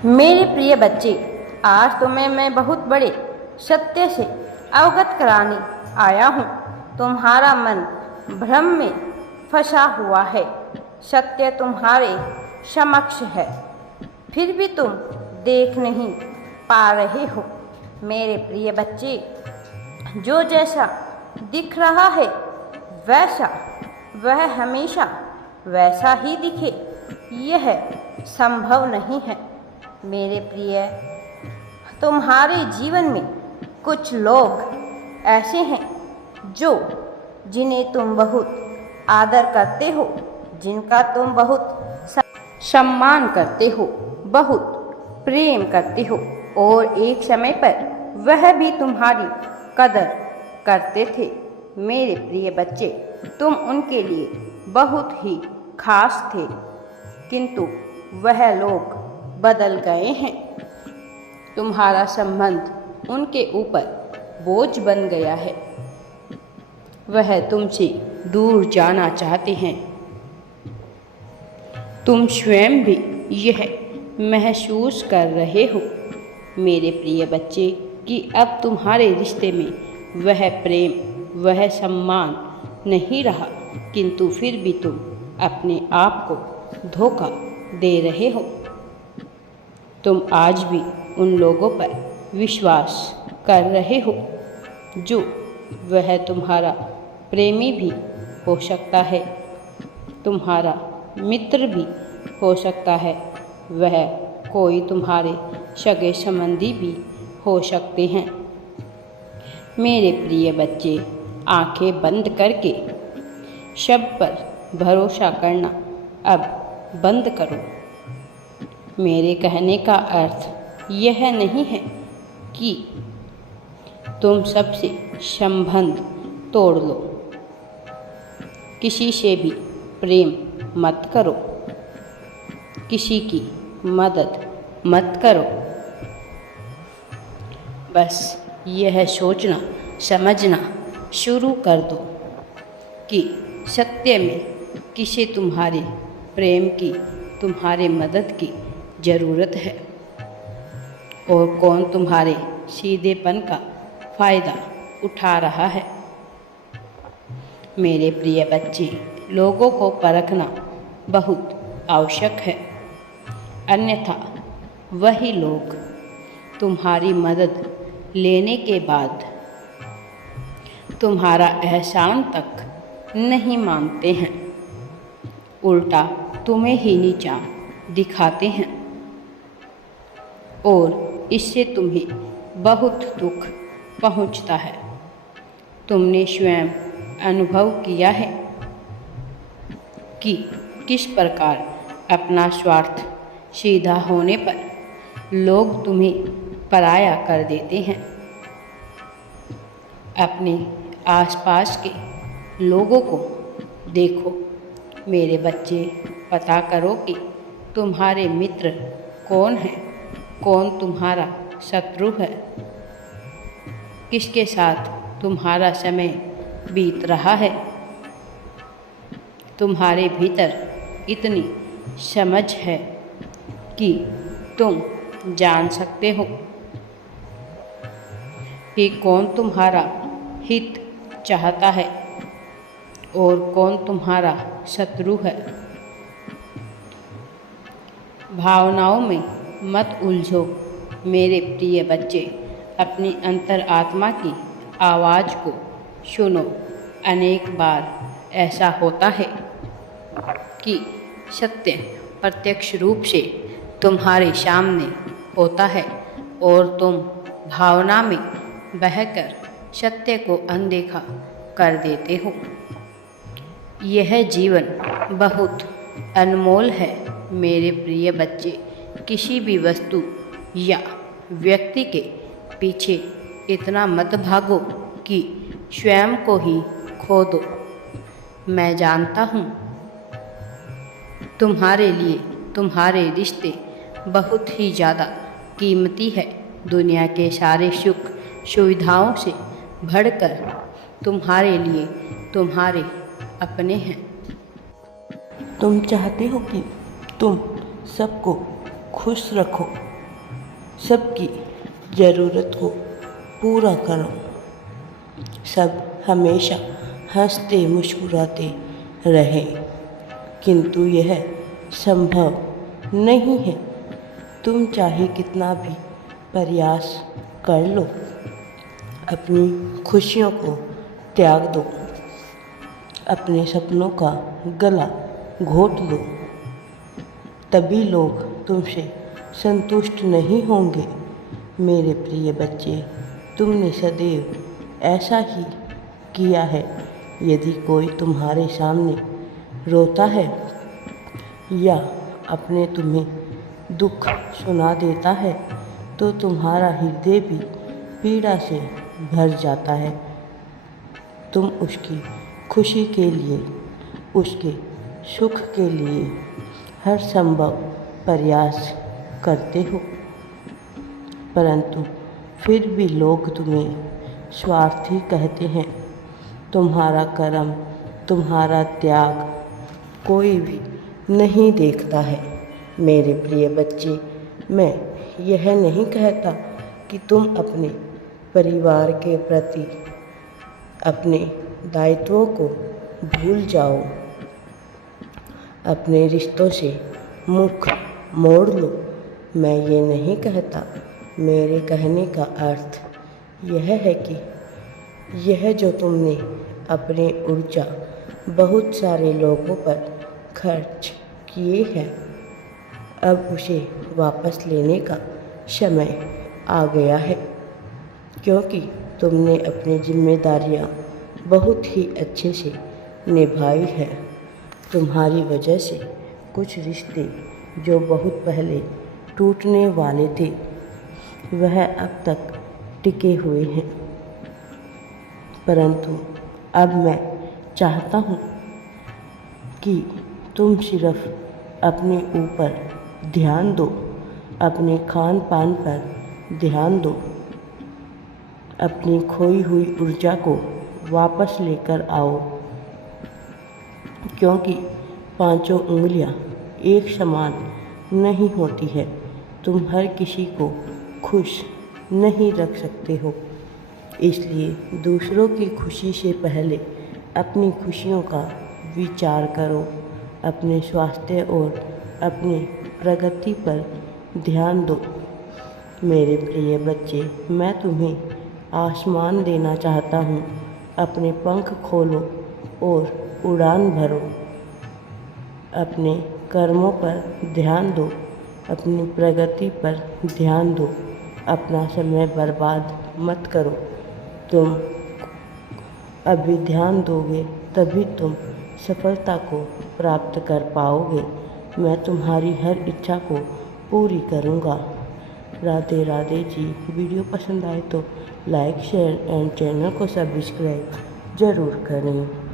मेरे प्रिय बच्चे, आज तुम्हें मैं बहुत बड़े सत्य से अवगत कराने आया हूँ। तुम्हारा मन भ्रम में फंसा हुआ है। सत्य तुम्हारे समक्ष है, फिर भी तुम देख नहीं पा रहे हो। मेरे प्रिय बच्चे, जो जैसा दिख रहा है वैसा वह हमेशा वैसा ही दिखे, यह संभव नहीं है। मेरे प्रिय, तुम्हारे जीवन में कुछ लोग ऐसे हैं जिन्हें तुम बहुत आदर करते हो, जिनका तुम बहुत सम्मान करते हो, बहुत प्रेम करते हो, और एक समय पर वह भी तुम्हारी कदर करते थे। मेरे प्रिय बच्चे, तुम उनके लिए बहुत ही खास थे, किंतु वह लोग बदल गए हैं। तुम्हारा संबंध उनके ऊपर बोझ बन गया है। वह तुमसे दूर जाना चाहते हैं। तुम स्वयं भी यह महसूस कर रहे हो मेरे प्रिय बच्चे कि अब तुम्हारे रिश्ते में वह प्रेम, वह सम्मान नहीं रहा, किंतु फिर भी तुम अपने आप को धोखा दे रहे हो। तुम आज भी उन लोगों पर विश्वास कर रहे हो जो वह तुम्हारा प्रेमी भी हो सकता है, तुम्हारा मित्र भी हो सकता है, वह कोई तुम्हारे सगे संबंधी भी हो सकते हैं। मेरे प्रिय बच्चे, आंखें बंद करके शब्द पर भरोसा करना अब बंद करो। मेरे कहने का अर्थ यह नहीं है कि तुम सबसे संबंध तोड़ लो। किसी से भी प्रेम मत करो, किसी की मदद मत करो। बस यह सोचना समझना शुरू कर दो कि सत्य में किसे तुम्हारे प्रेम की, तुम्हारे मदद की ज़रूरत है, और कौन तुम्हारे सीधेपन का फ़ायदा उठा रहा है। मेरे प्रिय बच्चे, लोगों को परखना बहुत आवश्यक है, अन्यथा वही लोग तुम्हारी मदद लेने के बाद तुम्हारा एहसान तक नहीं मानते हैं, उल्टा तुम्हें ही नीचा दिखाते हैं, और इससे तुम्हें बहुत दुख पहुंचता है। तुमने स्वयं अनुभव किया है कि किस प्रकार अपना स्वार्थ सीधा होने पर लोग तुम्हें पराया कर देते हैं। अपने आसपास के लोगों को देखो मेरे बच्चे, पता करो कि तुम्हारे मित्र कौन हैं, कौन तुम्हारा शत्रु है, किसके साथ तुम्हारा समय बीत रहा है। तुम्हारे भीतर इतनी समझ है कि तुम जान सकते हो कि कौन तुम्हारा हित चाहता है और कौन तुम्हारा शत्रु है। भावनाओं में मत उलझो मेरे प्रिय बच्चे, अपनी अंतर आत्मा की आवाज़ को सुनो। अनेक बार ऐसा होता है कि सत्य प्रत्यक्ष रूप से तुम्हारे सामने होता है और तुम भावना में बहकर सत्य को अनदेखा कर देते हो। यह जीवन बहुत अनमोल है मेरे प्रिय बच्चे। किसी भी वस्तु या व्यक्ति के पीछे इतना मत भागो कि स्वयं को ही खो दो। मैं जानता हूँ तुम्हारे लिए तुम्हारे रिश्ते बहुत ही ज़्यादा कीमती है। दुनिया के सारे सुख सुविधाओं से बढ़कर तुम्हारे लिए तुम्हारे अपने हैं। तुम चाहते हो कि तुम सबको खुश रखो, सबकी ज़रूरत को पूरा करो। सब हमेशा हंसते मुस्कुराते रहें, किंतु यह संभव नहीं है। तुम चाहे कितना भी प्रयास कर लो, अपनी खुशियों को त्याग दो, अपने सपनों का गला घोट लो, तभी लोग तुमसे संतुष्ट नहीं होंगे। मेरे प्रिय बच्चे, तुमने सदैव ऐसा ही किया है। यदि कोई तुम्हारे सामने रोता है या अपने तुम्हें दुख सुना देता है तो तुम्हारा हृदय भी पीड़ा से भर जाता है। तुम उसकी खुशी के लिए, उसके सुख के लिए हर संभव प्रयास करते हो, परंतु फिर भी लोग तुम्हें स्वार्थी कहते हैं। तुम्हारा कर्म, तुम्हारा त्याग कोई भी नहीं देखता है। मेरे प्रिय बच्चे, मैं यह नहीं कहता कि तुम अपने परिवार के प्रति अपने दायित्वों को भूल जाओ, अपने रिश्तों से मुख मोड़ लो। मैं ये नहीं कहता। मेरे कहने का अर्थ यह है कि यह जो तुमने अपनी ऊर्जा बहुत सारे लोगों पर खर्च किए हैं, अब उसे वापस लेने का समय आ गया है, क्योंकि तुमने अपनी जिम्मेदारियां बहुत ही अच्छे से निभाई है। तुम्हारी वजह से कुछ रिश्ते जो बहुत पहले टूटने वाले थे, वह अब तक टिके हुए हैं। परंतु अब मैं चाहता हूँ कि तुम सिर्फ अपने ऊपर ध्यान दो, अपने खान पान पर ध्यान दो, अपनी खोई हुई ऊर्जा को वापस लेकर आओ, क्योंकि पांचों उंगलियां एक समान नहीं होती है। तुम हर किसी को खुश नहीं रख सकते हो, इसलिए दूसरों की खुशी से पहले अपनी खुशियों का विचार करो। अपने स्वास्थ्य और अपनी प्रगति पर ध्यान दो। मेरे प्रिय बच्चे, मैं तुम्हें आसमान देना चाहता हूँ। अपने पंख खोलो और उड़ान भरो। अपने कर्मों पर ध्यान दो, अपनी प्रगति पर ध्यान दो। अपना समय बर्बाद मत करो। तुम अभी ध्यान दोगे तभी तुम सफलता को प्राप्त कर पाओगे। मैं तुम्हारी हर इच्छा को पूरी करूँगा। राधे राधे जी। वीडियो पसंद आए तो लाइक, शेयर एंड चैनल को सब्सक्राइब ज़रूर करें।